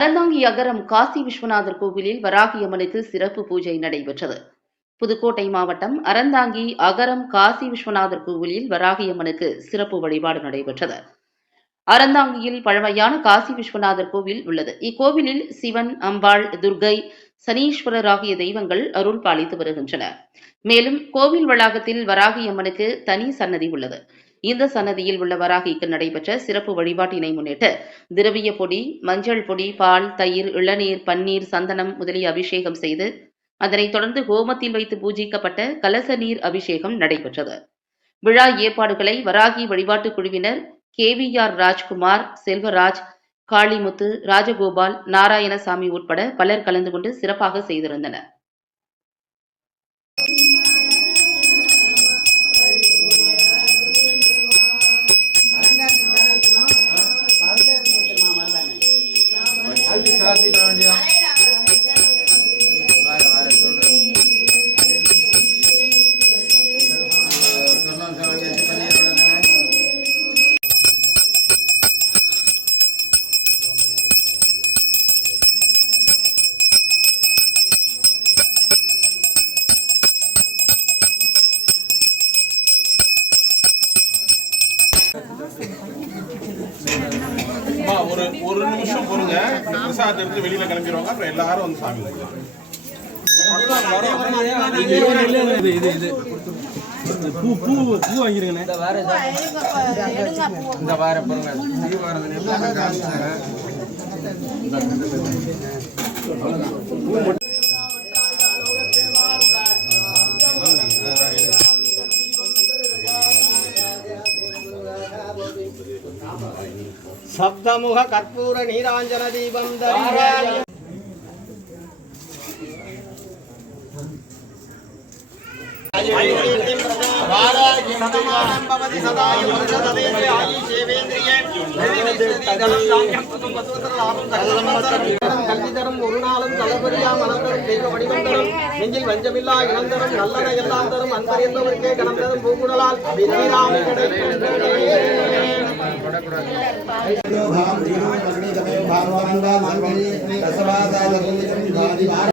அறந்தாங்கி அகரம் காசி விஸ்வநாதர் கோவிலில் வராகியம்மனுக்கு சிறப்பு பூஜை நடைபெற்றது. புதுக்கோட்டை மாவட்டம் அறந்தாங்கி அகரம் காசி விஸ்வநாதர் கோவிலில் வராகியம்மனுக்கு சிறப்பு வழிபாடு நடைபெற்றது. அறந்தாங்கியில் பழமையான காசி விஸ்வநாதர் கோவில் உள்ளது. இக்கோவிலில் சிவன் அம்பாள் துர்கை சனீஸ்வரர் ஆகிய தெய்வங்கள் அருள் பாலித்து வருகின்றன. மேலும் கோவில் வளாகத்தில் வராகியம்மனுக்கு தனி சன்னதி உள்ளது. இந்த சன்னதியில் உள்ள வராகிக்கு நடைபெற்ற சிறப்பு வழிபாட்டினை முன்னிட்டு திரவிய பொடி மஞ்சள் பொடி பால் தயிர் இளநீர் பன்னீர் சந்தனம் முதலிய அபிஷேகம் செய்து அதனைத் தொடர்ந்து ஹோமத்தில் வைத்து பூஜிக்கப்பட்ட கலச நீர் அபிஷேகம் நடைபெற்றது. விழா ஏற்பாடுகளை வராகி வழிபாட்டுக் குழுவினர் K V R Rajkumar Selvaraj Kalimuthu Rajagopal Narayanasamy உட்பட பலர் கலந்து கொண்டு சிறப்பாக செய்திருந்தனர். ஒரு ஒரு நிமிஷம் பொறுங்க இந்த பிரசாதத்தை எடுத்து வெளியில கிளம்பிடுவாங்க அப்புறம் எல்லாரும் வந்து சாமி கும்பிடலாம். இது இது இது பூ பூ பூ வாங்கிருங்கண்ணே இந்த வார பாருங்க தீபாரதனை எப்படின்னு சப்தமுக கற்பூர நீராஞ்சன தீபம் கல்விதரம் ஒரு நாளும் தளபதியா மலர்ந்தரும் தெய்வ வடிவந்தரும் நெஞ்சில் வஞ்சமில்லா இளந்தரும் நல்லன எல்லாம் தரும் அன்பர் என்பவருக்கே கலந்ததும் பூங்குழலால் भाव भाव भाव